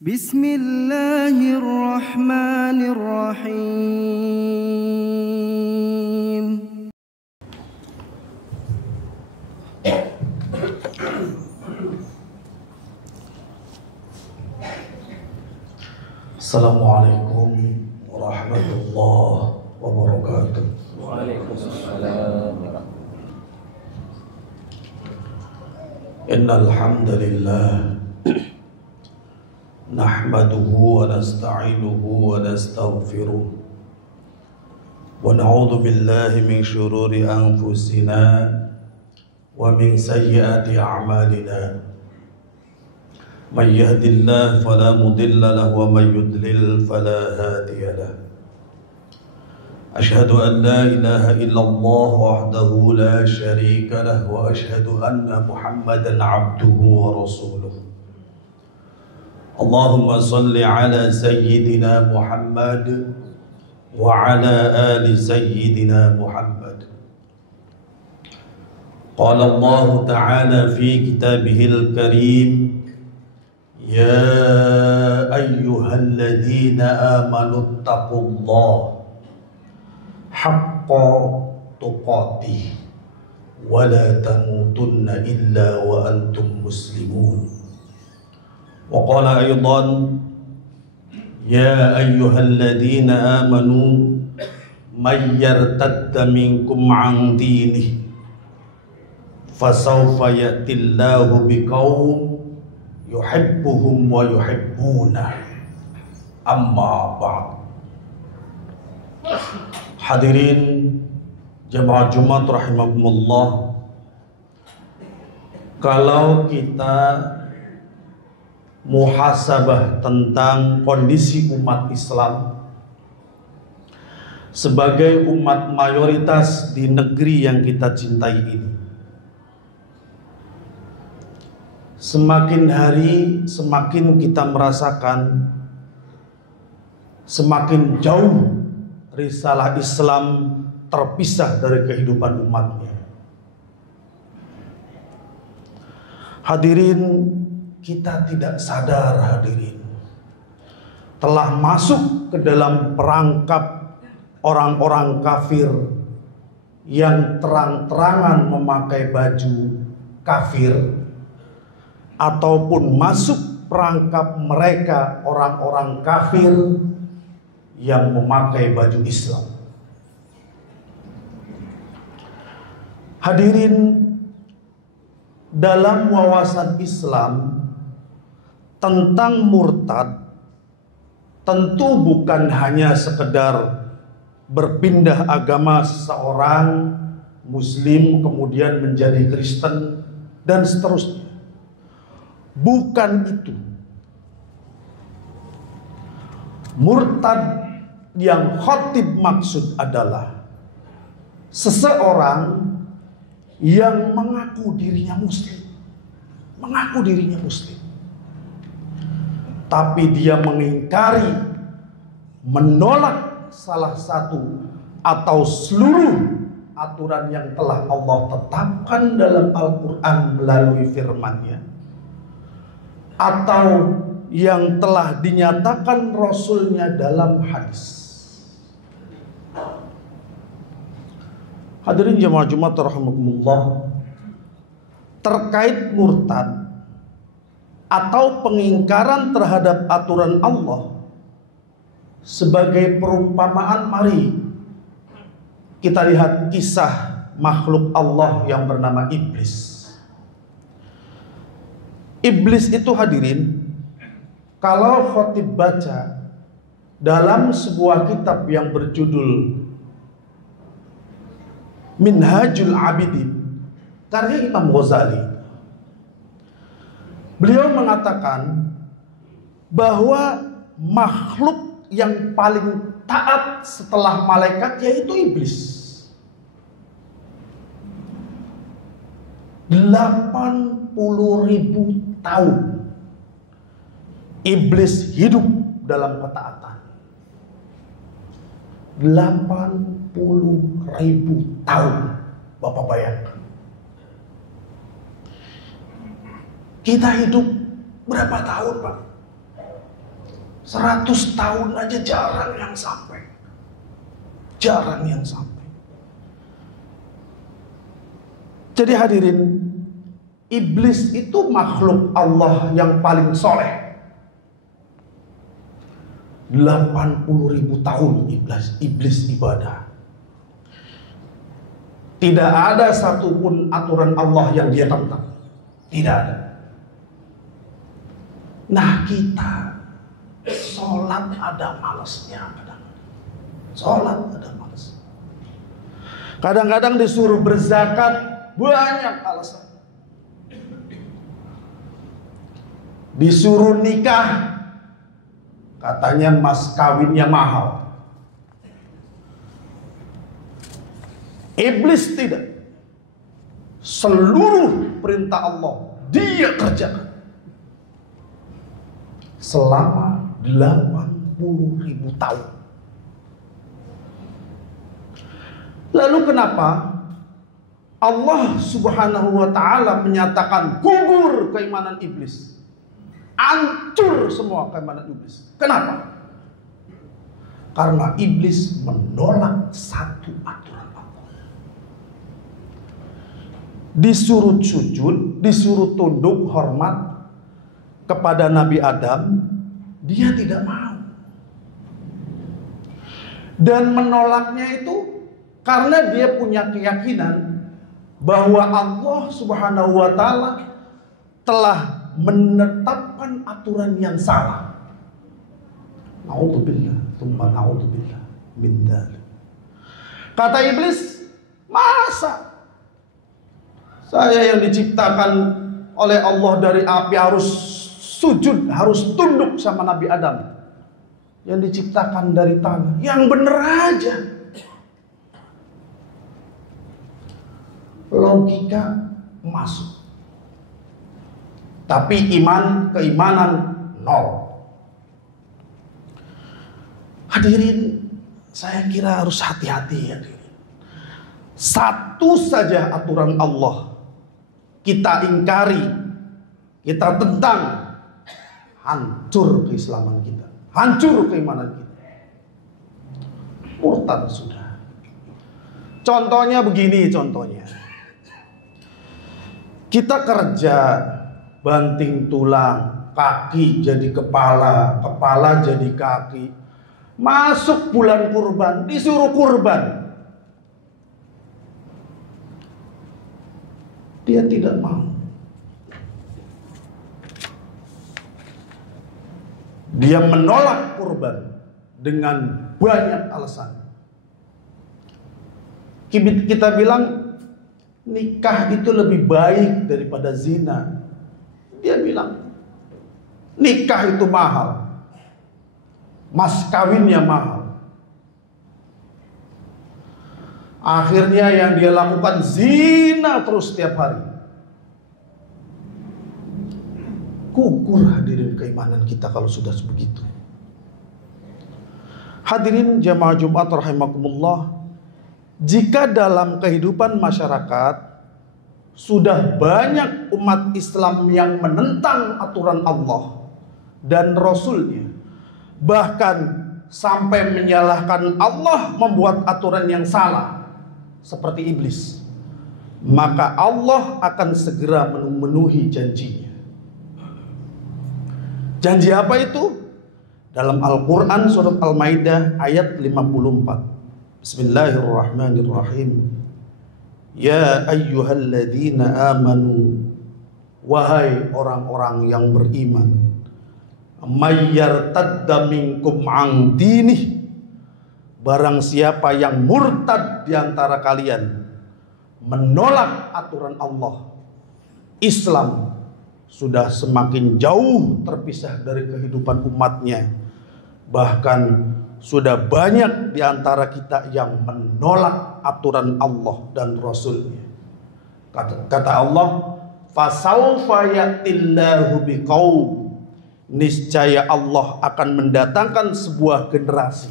Bismillahirrahmanirrahim. Assalamualaikum warahmatullahi wabarakatuh. Waalaikumsalam. Innal hamdalillah nahmaduhu wa nasta'inuhu wa nastaghfiruh wa na'udzu billahi min shururi anfusina wa min sayyiati a'malina. Man yahdihillahu fala mudilla lahu wa man yudlil fala hadiya lahu. Ashhadu an la ilaha illallah wahdahu la syarika lahu wa ashhadu anna Muhammadan abduhu wa rasuluh. Allahumma salli ala sayyidina Muhammad wa ala ali sayyidina Muhammad. Qala Allah ta'ala fi kitabihil karim, ya ayyuhalladzina amanu taqullaha haqqa tuqatih wa la tamutunna illa wa antum muslimun. Wa qala aydan, ya ayyuhalladzina amanu may yartadda minkum an dinih fasawfa ya'tillahu biqaum yuhibbuhum wa yuhibbunah, amma ba'd. Hadirin jamaah Jumat rahimakumullah, kalau kita muhasabah tentang kondisi umat Islam sebagai umat mayoritas di negeri yang kita cintai ini, semakin hari semakin kita merasakan semakin jauh risalah Islam terpisah dari kehidupan umatnya. Hadirin, kita tidak sadar hadirin telah masuk ke dalam perangkap orang-orang kafir yang terang-terangan memakai baju kafir, ataupun masuk perangkap mereka orang-orang kafir yang memakai baju Islam. Hadirin, dalam wawasan Islam tentang murtad tentu bukan hanya sekedar berpindah agama seseorang Muslim kemudian menjadi Kristen dan seterusnya. Bukan itu. Murtad yang khatib maksud adalah seseorang yang mengaku dirinya Muslim, tapi dia mengingkari, menolak salah satu atau seluruh aturan yang telah Allah tetapkan dalam Al-Quran melalui firman-Nya, atau yang telah dinyatakan Rasul-Nya dalam hadis. Hadirin jamaah Jumat rahimakumullah, terkait murtad atau pengingkaran terhadap aturan Allah, sebagai perumpamaan mari kita lihat kisah makhluk Allah yang bernama Iblis. Iblis itu hadirin, kalau khotib baca dalam sebuah kitab yang berjudul Minhajul Abidin karya Imam Ghazali, beliau mengatakan bahwa makhluk yang paling taat setelah malaikat yaitu Iblis. 80.000 tahun Iblis hidup dalam ketaatan. 80.000 tahun. Bapak bayangkan. Kita hidup berapa tahun, Pak? 100 tahun aja jarang yang sampai. Jarang yang sampai. Jadi hadirin, iblis itu makhluk Allah yang paling soleh. 80.000 tahun iblis ibadah. Tidak ada satupun aturan Allah yang dia tentang. Tidak ada. Nah, kita sholat ada malesnya kadang. Sholat ada males. Kadang-kadang disuruh berzakat banyak alasan. Disuruh nikah katanya mas kawinnya mahal. Iblis tidak. Seluruh perintah Allah dia kerjakan selama 80.000 tahun. Lalu kenapa Allah Subhanahu wa ta'ala menyatakan gugur keimanan iblis? Hancur semua keimanan iblis. Kenapa? Karena iblis menolak satu aturan Allah. Disuruh sujud, disuruh tunduk hormat kepada Nabi Adam, dia tidak mau. Dan menolaknya itu karena dia punya keyakinan bahwa Allah Subhanahu wa ta'ala telah menetapkan aturan yang salah. Na'udzubillah, tsumma na'udzubillah min dzalik. Kata iblis, masa saya yang diciptakan oleh Allah dari api harus sujud, harus tunduk sama Nabi Adam yang diciptakan dari tanah? Yang bener aja. Logika masuk, tapi keimanan nol. Hadirin, saya kira harus hati-hati hadirin. Satu saja aturan Allah kita ingkari, kita tentang, hancur keislaman kita, hancur keimanan kita, murtad sudah. Contohnya begini, contohnya kita kerja banting tulang, kaki jadi kepala, kepala jadi kaki. Masuk bulan kurban, disuruh kurban, dia tidak mau. Dia menolak kurban dengan banyak alasan. Kita bilang nikah itu lebih baik daripada zina. Dia bilang nikah itu mahal, mas kawinnya mahal. Akhirnya yang dia lakukan zina terus setiap hari. Gugur hadirin keimanan kita kalau sudah begitu. Hadirin jamaah Jumat rahimakumullah, jika dalam kehidupan masyarakat sudah banyak umat Islam yang menentang aturan Allah dan Rasulnya, bahkan sampai menyalahkan Allah membuat aturan yang salah seperti iblis, maka Allah akan segera memenuhi janjinya. Janji apa itu? Dalam Al-Quran surat Al-Maidah ayat 54. Bismillahirrahmanirrahim. Ya ayyuhalladzina amanu, wahai orang-orang yang beriman, may yartadda minkum an dinih, barang siapa yang murtad di antara kalian, menolak aturan Allah, Islam sudah semakin jauh terpisah dari kehidupan umatnya. Bahkan sudah banyak di antara kita yang menolak aturan Allah dan Rasulnya. Kata Allah, fasaufa ya'tillahu biqaum, niscaya Allah akan mendatangkan sebuah generasi.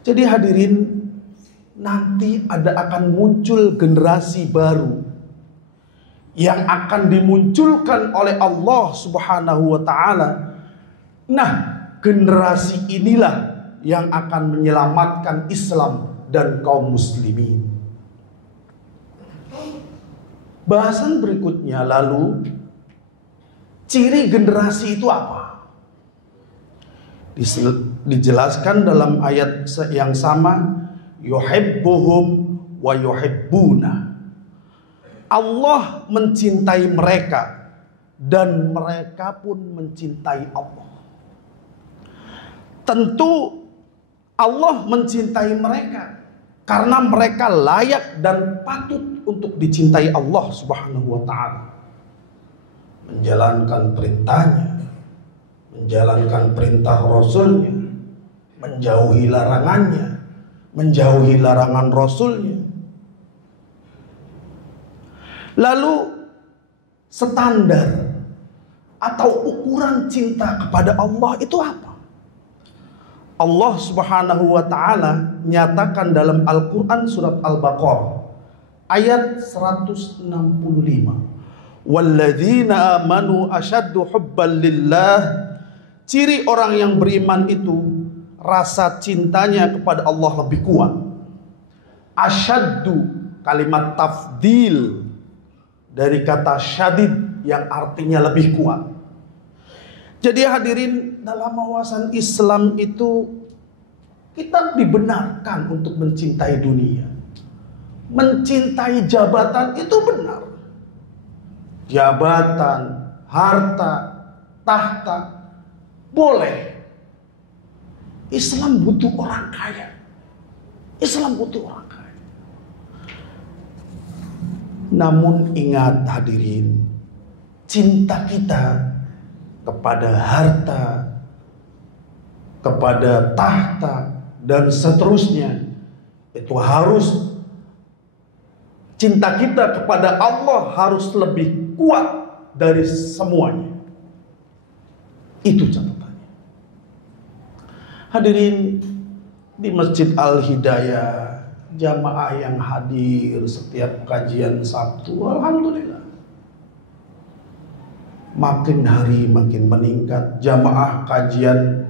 Jadi hadirin, nanti akan muncul generasi baru yang akan dimunculkan oleh Allah Subhanahu wa ta'ala. Nah, generasi inilah yang akan menyelamatkan Islam dan kaum muslimin. Bahasan berikutnya lalu, ciri generasi itu apa? Dijelaskan dalam ayat yang sama, yuhibbuhum wa yuhibbuna. Allah mencintai mereka dan mereka pun mencintai Allah. Tentu Allah mencintai mereka karena mereka layak dan patut untuk dicintai Allah Subhanahu wa ta'ala. Menjalankan perintahnya, menjalankan perintah Rasulnya, menjauhi larangannya, menjauhi larangan Rasulnya. Lalu standar atau ukuran cinta kepada Allah itu apa? Allah Subhanahu wa ta'ala nyatakan dalam Al-Quran surat Al-Baqarah ayat 165. Walladzina amanu asyaddu hubban lillah. Ciri orang yang beriman itu rasa cintanya kepada Allah lebih kuat. Asyaddu, kalimat tafdil dari kata syadid yang artinya lebih kuat. Jadi hadirin, dalam wawasan Islam itu kita dibenarkan untuk mencintai dunia. Mencintai jabatan itu benar. Jabatan, harta, tahta, boleh. Islam butuh orang kaya. Islam butuh orang kaya. Namun ingat hadirin, cinta kita kepada harta, kepada tahta, dan seterusnya, itu harus, cinta kita kepada Allah harus lebih kuat dari semuanya. Itu catatannya. Hadirin, di Masjid Al-Hidayah, jamaah yang hadir setiap kajian Sabtu, alhamdulillah, makin hari makin meningkat. Jamaah kajian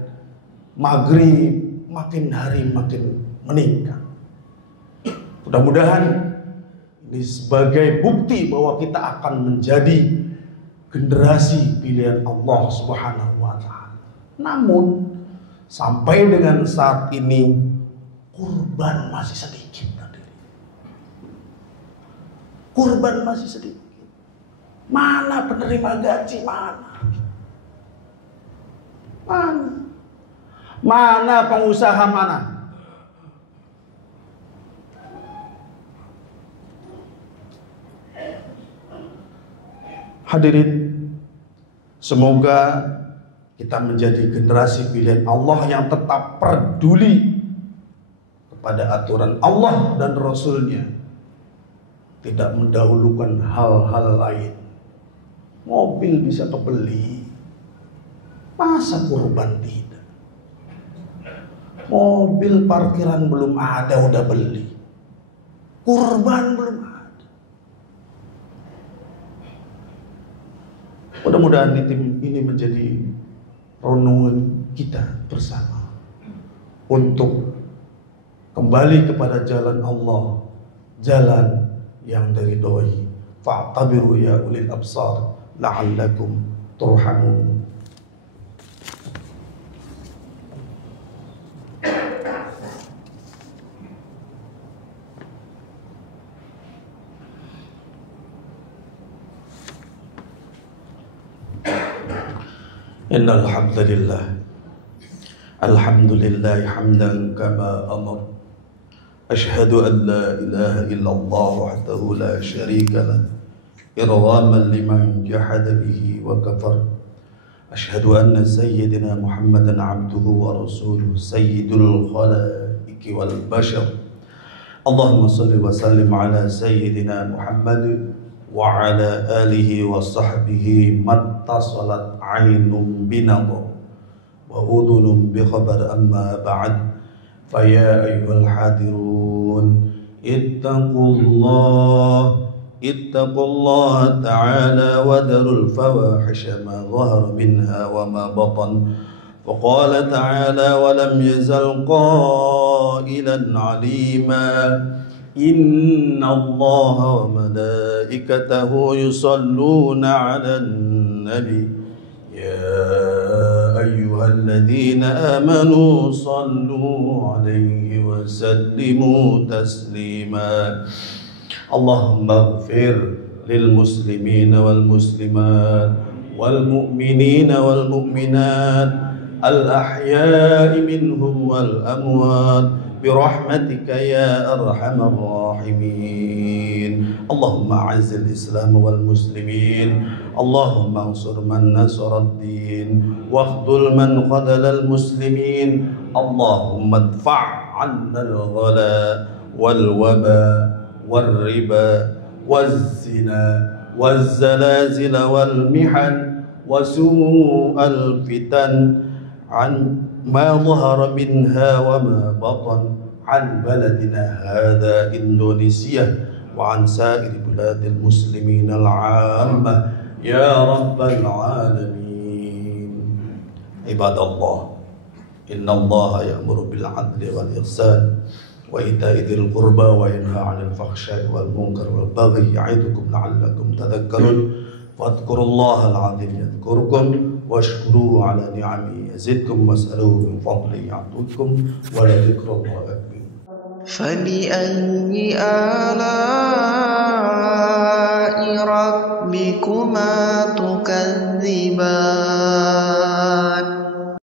maghrib makin hari makin meningkat. Mudah-mudahan ini sebagai bukti bahwa kita akan menjadi generasi pilihan Allah Subhanahu wa ta'ala. Namun sampai dengan saat ini kurban masih sedikit. Kurban masih sedikit. Mana penerima gaji? Mana pengusaha? Mana? Hadirin, semoga kita menjadi generasi pilihan Allah yang tetap peduli kepada aturan Allah dan Rasulnya, tidak mendahulukan hal-hal lain. Mobil bisa kebeli, masa kurban tidak? Mobil parkiran belum ada udah beli, kurban belum ada. Mudah-mudahan ini menjadi renungan kita bersama untuk kembali kepada jalan Allah, jalan yang diridhoi. Fa'tabiru ya ulil absar la'allakum turhamun. Innal hamdalillah, alhamdulillah hamdan kama amar. Ashhadu an la ilaha illallah wahdahu la syarika lah, irghaman liman jahada bihi wa kafar. Ashhadu anna sayyidina Muhammadan abduhu wa rasuluh, sayyidul khalaiqi wal bashar. Allahumma salli wa sallim ala sayyidina Muhammad wa ala alihi wa sahbihi mattasalat aynun binadar wa udhunun bi khabar. Amma ba'd, faya ayyuhal hadirun ittaqullah ta'ala wa darul fawahisha ma dhahara minha wa ma batan. وقال تعالى ولم يزل قائلا عليما إن الله وملائكته يصلون على النبي يا أيها الذين آمنوا صلوا عليه وسلموا تسليما اللهم اغفر للمسلمين والمسلمات والمؤمنين والمؤمنات الأحياء منهم والأموات برحمتك يا أرحم الراحمين اللهم أعز الإسلام والمسلمين اللهم انصر من نصر الدين واخذل من خذل المسلمين اللهم ادفع عنا الغلاء والوباء والربا والزنا والزلازل والمحن وسوء الفتن عن ما ظهر منها وما بطن عن بلدنا هذا إندونيسيا وعن سائر بلاد المسلمين العامة يا رب العالمين عباد الله إن الله يأمر بالعدل والإحسان وإيتاء ذي القربى وينهى عن الفحشاء والمنكر والبغي يعظكم لعلكم تذكرون فاذكروا الله العظيم يذكركم واشكروه على نعمه يزدكم واسألوه من فضله يعطيكم ولذكر الله أكبر فبأي آلاء ربكما تكذبان